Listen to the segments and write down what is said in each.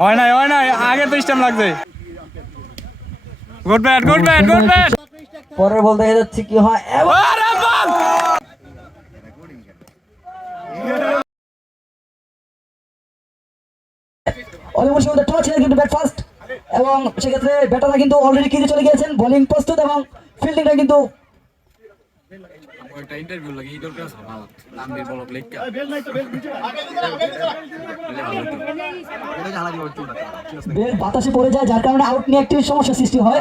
হয় নাই আগে তো স্ট্যাম্প লাগছে। Good bat good bat good bat. পরের বল দেখা যাচ্ছে কি হয়। আরে বল অলিমুর সঙ্গে টচ ছিলেন কিন্তু ব্যাট ফার্স্ট, এবং সেক্ষেত্রে ব্যাটাররা কিন্তু অলরেডি কিনে চলে গিয়েছেন। বোলিং প্রস্তুত এবং ফিল্ডিংটা কিন্তু একটা ইন্টারভিউ লাগি এই দরকার আছে ভালো নামবি বল প্লে কা বেল বাতাসে পড়ে যায়, যার কারণে আউট নিয়ে একটি সমস্যা সৃষ্টি হয়।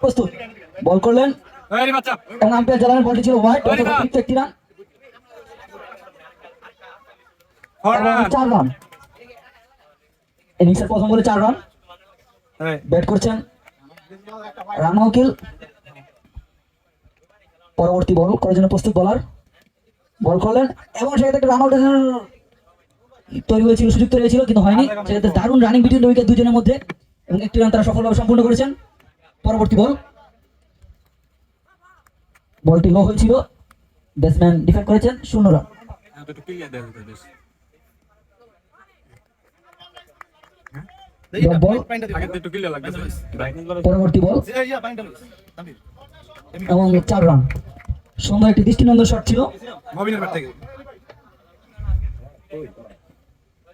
প্রস্তুত বল করলেন এই বাচ্চা এবং আম্পায়ার জানালেন বলটি ছিল ওয়াইড, অতিরিক্ত একটি রান, 4 রান। ইনিংসের প্রথম বলে 4 রান। ব্যাট করছেন রানা উকিল। পরবর্তী বল করার জন্য প্রস্তুত বোলার বল করলেন এবং সেক্ষেত্রে একটা রান আউট তৈরি হয়েছিল, সুযোগ তৈরি হয়েছিল কিন্তু হয়নি। সেক্ষেত্রে দারুণ রানিং বিটুইন দ্য উইকেট দুজনের মধ্যে, এবং একটি রান তারা সফলভাবে সম্পূর্ণ করেছেন। পরবর্তী বল, বলটি লো হয়েছিল, ব্যাটসম্যান ডিফেন্ড করেছেন, 0 রান। পরবর্তী বল এবং 4 রান। সুন্দর একটি দৃষ্টিনন্দন শট ছিল।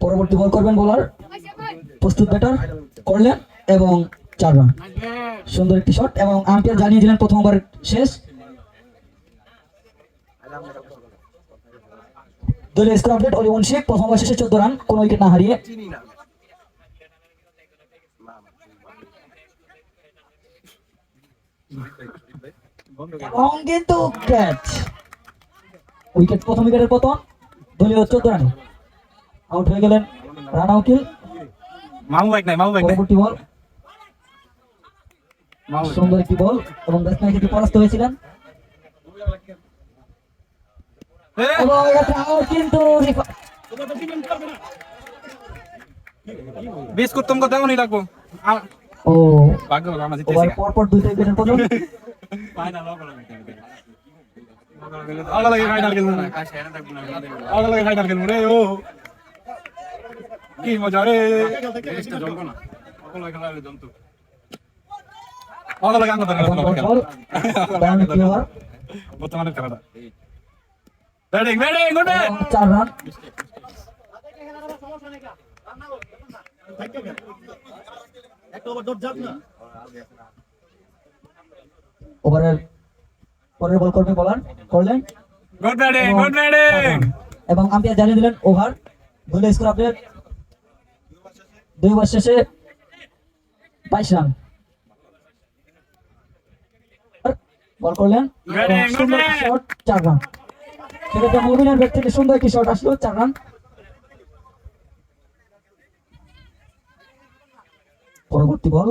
পরবর্তী বল করবেন বোলার, প্রস্তুত ব্যাটার করলেন এবং 4 রান। সুন্দর একটি শট এবং আম্পায়ার জানিয়ে দিলেন প্রথম ওভার শেষ। দলীয় স্কোর আপডেট, অলি মুন্সিফ প্রথম ওভার শেষে 14 রান, কোন উইকেট না হারিয়ে। এবং কিন্তু ক্যাচ, উইকেট, প্রথম উইকেটের পতন, দলীয় 14 রানে আউট হয়ে গেলেন রানা উকিল। পরবর্তী বল, সুন্দর একটি বল এবং ব্যাটসম্যান কিন্তু পরাস্ত হয়েছিলেন এবং কিন্তু বিস্কুট তুমি কথা মনে রাখবো। ও ভাগ্য ভালো আমরা জিতেছি। ওভার পরপর দুইটা উইকেটের পতন। ফাইনাল আগলা ফাইনাল খেলবো না, আগলা ফাইনাল খেলবো রে। ও কি মজা রে, জিনিসটা জমবো না, আগলা খেলালে জমতো। আগলা গান কথা বর্তমানে খেলাটা batting batting good bat, 4 run. ওভারের পরের বল করবে বোলার করলেন গুড ব্যাটিং গুড ব্যাটিং এবং আম্পায়ার জানিয়ে দিলেন ওভার। দলীয় স্কোর আপডেট, 2 ওভার শেষে 22 রান। বল করলেন সুন্দর শট, 4 রান। সেক্ষেত্রে মুমিনের ব্যাট থেকে সুন্দর একটি শট আসলো, 4 রান। পরবর্তী বল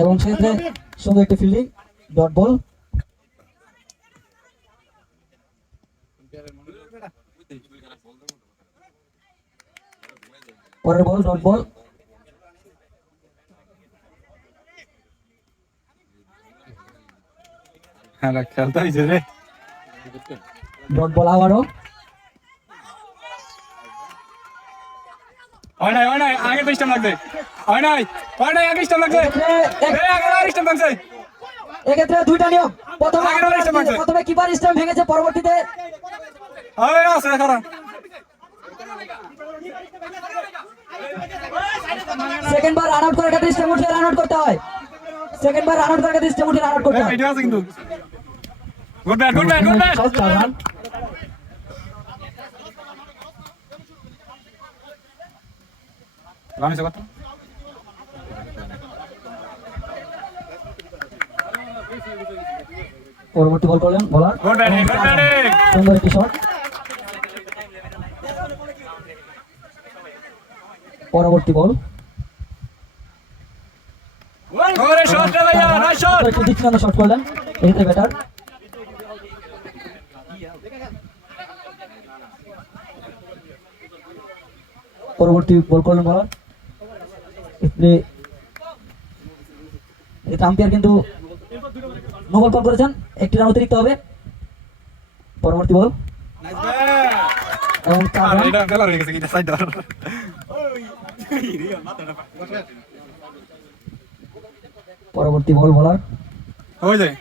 এবং সেক্ষেত্রে সুন্দর একটি ফিল্ডিং, ডট বল। পরের বল ডট বল, খেলতে হয়েছে রে, ডট বল আবারও। হয় নাই আগে তো স্ট্যাম্প লাগছে, হয় নাই আগে স্ট্যাম্প লাগছে, আগে স্ট্যাম্প লাগছে। এক্ষেত্রে দুইটা নিয়ম, প্রথমে কিপার স্ট্যাম্প ভেঙেছে, পরবর্তীতে আছে খারাপ সেকেন্ড বার রান আউট করার ক্ষেত্রে স্ট্যাম্প উঠিয়ে রান আউট করতে হয়। সেকেন্ড বার রান আউট করার ক্ষেত্রে স্ট্যাম্প উঠিয়ে রান আউট করতে হয়। এটা আছে কিন্তু good bat good bat good bat, 4 run. রানি সে কথা পরবর্তী বল করলেন bowler, good batting good batting সুন্দর একটি শট। পরবর্তী বল, ওরে শট রে ভাইয়া, নাইস শট, একটি দৃষ্টিনন্দন শট করলেন এক্ষেত্রে ব্যাটার। পরবর্তী বল করলেন বোলার। আম্পায়ার কিন্তু নো বল কল করেছেন, একটি রান অতিরিক্ত হবে। পরবর্তী বল নাইস ব্যাট এবং 4 আর রান। এটা বেলা হয়ে গেছে কি সাইড দাও পরবর্তী বল বলার হয়ে যায়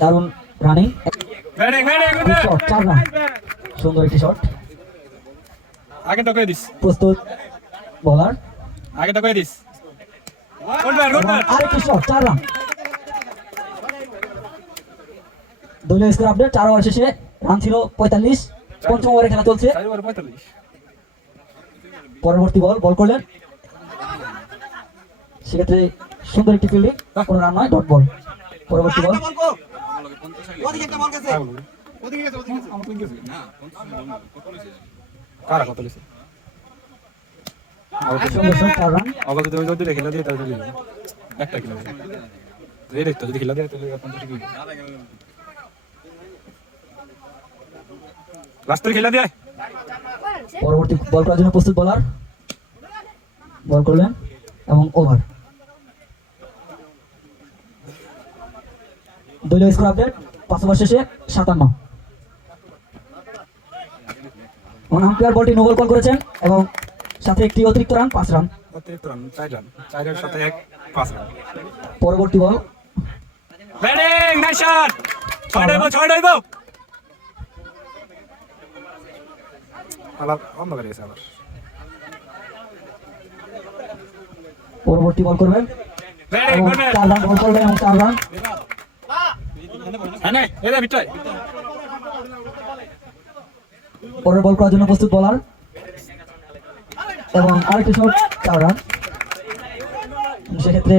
দারুণ running, batting batting good shot, 4 run. সুন্দর একটি শট। আগে তো কই দিস প্রস্তুত বলার আগে তো কই দিস গুড ব্যাট গুড এবং ব্যাট আরেকটি শট, 4 রান। দলীয় স্কোর আপডেট, 4 ওভার শেষে রান ছিল 45। পঞ্চম ওভারে খেলা চলছে। 4 ওভার 45 পরবর্তী বল করলেন, সেক্ষেত্রে সুন্দর একটি ফিল্ডিং, কোনো রান নয়, ডট বল। পরবর্তী বল কারা কত লিছে সুন্দর শট, 4 রান। আবার যদি ওই যদি খেলা দিয়ে তাহলে একটা খেলা এই দেখতো যদি খেলা দিয়ে তাহলে এখন ঠিক লাস্টের খেলা দিয়ে পরবর্তী বল করার জন্য প্রস্তুত বলার বল করলেন এবং ওভার। দলীয় স্কোর আপডেট, 5 ওভার শেষে 57। আম্পায়ার বলটি নো বল কল করেছেন এবং সাথে একটি অতিরিক্ত রান, 5 রান। 4 রান 4 এর সাথে 5 রান পরবর্তী বল ব্যাটিং নাইস শট 6 ডাইভ আলা অন্য করে এসে আবার পরবর্তী বল করবেন ব্যাটিং এবং গুড ব্যাট 4 রান বল করবেন এবং 4 রান। হ্যাঁ নাই এরা বিট্টাই পরের বল করার জন্য প্রস্তুত বলার এবং আরেকটি শট, 4 রান। সেক্ষেত্রে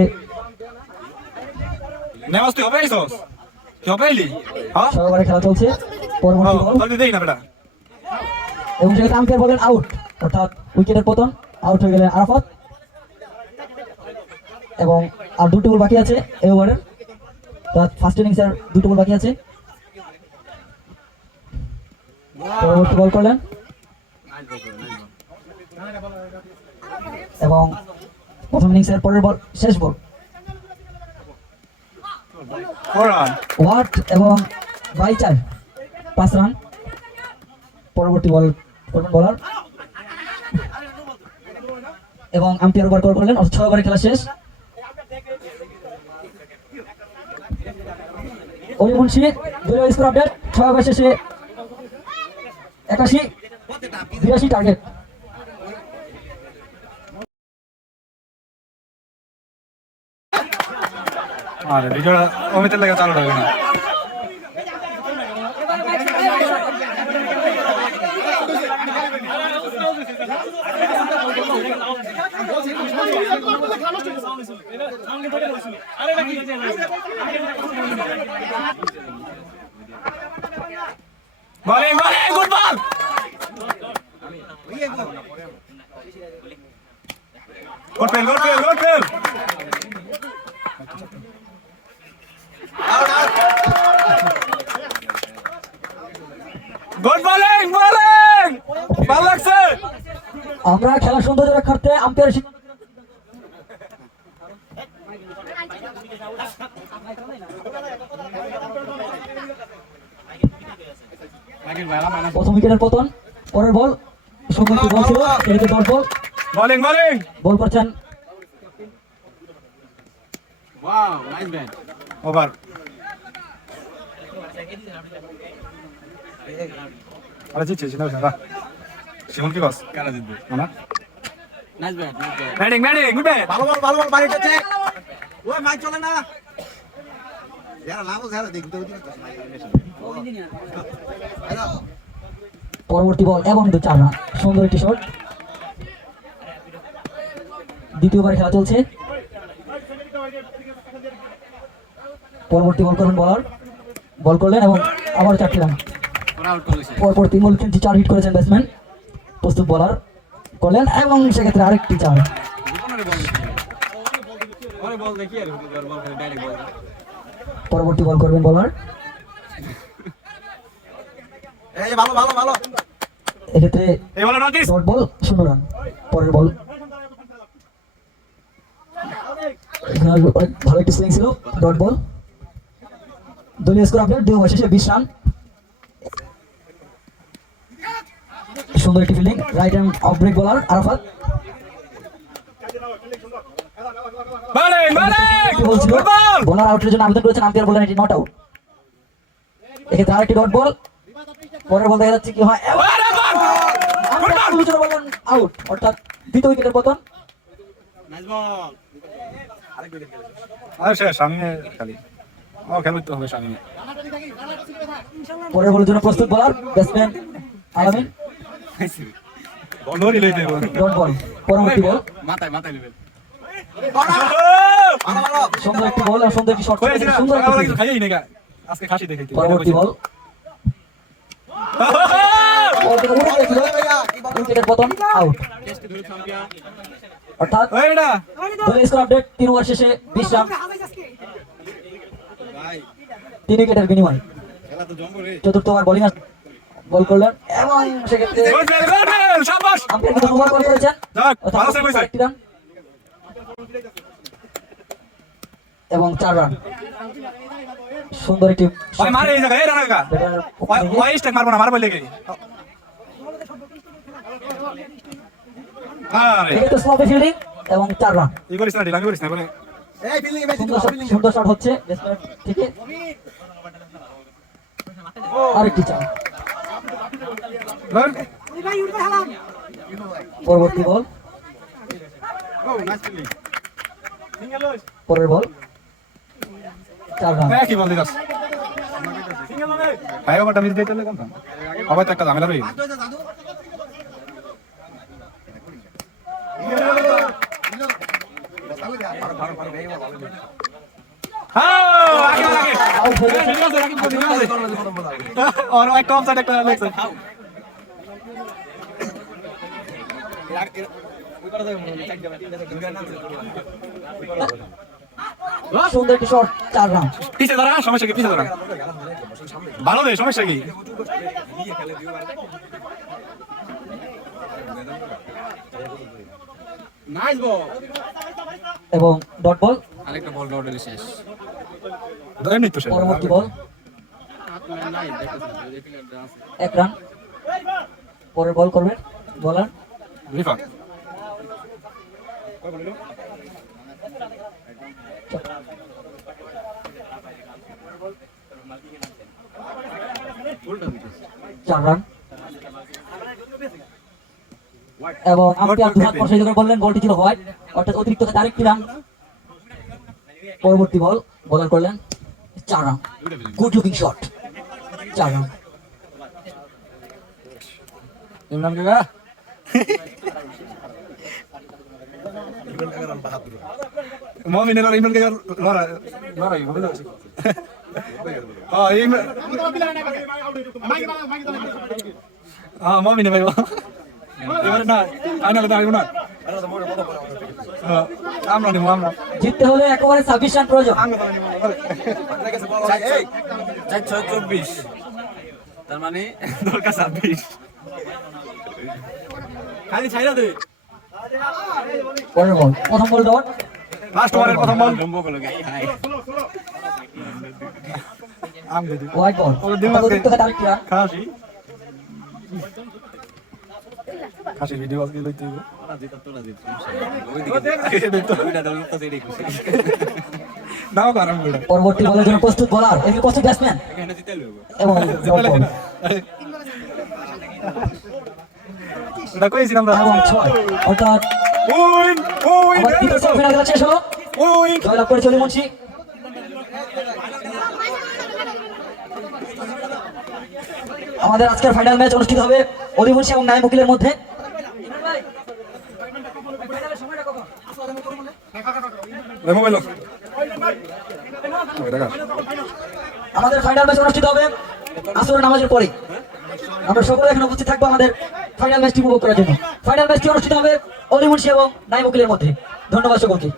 নেমাস তুই হবে এসোস তুই হবে এলি হ্যাঁ 6 ওভারে খেলা চলছে। পরবর্তী বল তাহলে দেই না বেটা এবং সেক্ষেত্রে আম্পায়ার বলেন আউট, অর্থাৎ উইকেটের পতন, আউট হয়ে গেলেন আরাফাত। এবং আর 2টি বল বাকি আছে এই ওভারের, অর্থাৎ ফার্স্ট ইনিংসের 2টি বল বাকি আছে। পরবর্তী বল করলেন এবং প্রথম ইনিংসের পরের বল, শেষ বল 4 রান ওয়াট এবং 4 5 রান। পরবর্তী বল করবেন বলার এবং আম্পায়ার ওভার কল করলেন, অর্থাৎ 6 ওভারে খেলা শেষ। অলি মুন্সি দলীয় স্কোর আপডেট, 6 ওভার শেষে 81 82 টার্গেট। আরে ভিডিওটা অমিতের লাগে চালু হবে না bowling bowling good ball good feel good bowling bowling ভালো লাগছে আমরা খেলা সৌন্দর্য রক্ষার্থে আম্পায়ার প্রথম উইকেটের পতন। পরের বল সুন্দর একটি বল ছিল, সেক্ষেত্রে ডট বল। বলিং বলিং বল করছেন ওভার আরে জিতছে না না শিমুল কি বস কেন জিতবে না nice bat batting batting good bat ভালো বল বাড়ি যাচ্ছে ওই ম্যাচ চলে না যারা লাভ যারা দেখতে ওদিকে পরবর্তী বল এবং 4 রান। সুন্দর একটি শট। দ্বিতীয়বার খেলা চলছে। পরবর্তী বল করবেন বলার বল করলেন এবং আবার 4টি রান। পরপর 3 বল 4 হিট করেছেন ব্যাটসম্যান। প্রস্তুত বলার করলেন এবং সেক্ষেত্রে আরেকটি 4। পরবর্তী বল করবেন বলার এই ভালো এক্ষেত্রে এই বল নটিস ডট বল, 0 রান। পরের বল এখানে অনেক ভালো একটি সুইং ছিল। Dot ball. দলীয় স্কোর আপডেট 2 ওভার শেষে 20 রান। সুন্দর একটি fielding. Right hand off break bowler Arafat. Bowler আউটের জন্য আবেদন করেছেন, আম্পায়ার বলেন এটি নট আউট। এক্ষেত্রে আরেকটি ডট বল। পরের বল দেখা যাচ্ছে কি হয়, বললেন আউট, অর্থাৎ দ্বিতীয় উইকেটের পতন। সামনে খালি খেলতে হবে সামনে। পরের বলের জন্য প্রস্তুত বোলার ব্যাটসম্যান আলামিন। Dot ball. পরবর্তী বল সুন্দর একটি বল আর সুন্দর একটি শট। সুন্দর পরবর্তী বল উইকেটের পতন, আউট। অর্থাৎ দলীয় স্কোর আপডেট 3 ওভার শেষে 20 রান, 3 উইকেটের বিনিময়। চতুর্থ ওভার বোলিং বল করলেন এবং সেক্ষেত্রে আম্পায়ার কিন্তু ওভার বল করেছেন, একটি রান এবং 4 রান। সুন্দর একটি ফিল্ডিং এবং 4 রান। সুন্দর শট হচ্ছে থেকে আরেকটি চার। পরবর্তী বল, পরের বল 4 রান। কি বল দিলাস ভাই ওভারটা মিস দিতে হলে কোনটা আবার তো একটা ঝামেলা রই। और एक टॉप साइड একটা লেগছে। সুন্দর একটি শট, 4 রান। পিছে ধরা সমস্যা কি, পিছে ধরা ভালো দে, সমস্যা কি? নাইস বল এবং ডট বল। আরেকটা বল ডট হলে শেষ। এমনি তো শেষ। পরবর্তী বল 1 রান। পরের বল করবেন বলার রিফা। রান এবং আম্পায়ার দুহাত প্রসারিত করে বললেন বলটি ছিল হোয়াইট, অর্থাৎ অতিরিক্ত আরেকটি রান। পরবর্তী বল বোলার করলেন 4 run. Good looking shot, 4 run. Imran কাকা মমিনের আর ইমরান কাকা লড়াই হবে যাচ্ছে। হ্যাঁ ইমরান হ্যাঁ মমিনে ভাই এবারে না ফাইনালে তো আইবো না। আমরা নেবো, আমরা জিততে হলে একেবারে 26 রান প্রয়োজন। 24 তার মানে দরকার 26 খালি ছাইরা দে। পরের বল, প্রথম বল ডট। লাস্ট ওভারের প্রথম বল জম্বো গুলো হাই আম দে হোয়াইট বল। অতিরিক্ত আরেকটি রান। খাসি খাসি ভিডিও আজকে লইতে হবে না, জিত তো না জিত ওইদিকে ওইটা দাও তো দেরি খুশি দাও কারণ বড়। পরবর্তী বলের জন্য প্রস্তুত বোলার, এদিকে প্রস্তুত ব্যাটসম্যান এখানে জিতে লইব এবং ডট বল এটা কইছি আমরা এবং 6, অর্থাৎ উইন উইন আমার দ্বিতীয় সেমিফাইনাল খেলা শেষ হলো। উইন জয়লাভ করে চলে মুন্সি। আমাদের আজকের ফাইনাল ম্যাচ অনুষ্ঠিত হবে অলিমুন্সি এবং নাইম উকিলের মধ্যে। মোবাইল আমাদের ফাইনাল ম্যাচ অনুষ্ঠিত হবে আসরের নামাজের পরে। আমরা সকলে এখানে উপস্থিত থাকবো আমাদের ফাইনাল ম্যাচটি উপভোগ করার জন্য। ফাইনাল ম্যাচটি অনুষ্ঠিত হবে অলিমুন্সি এবং নাইম উকিলের মধ্যে। ধন্যবাদ সকলকে।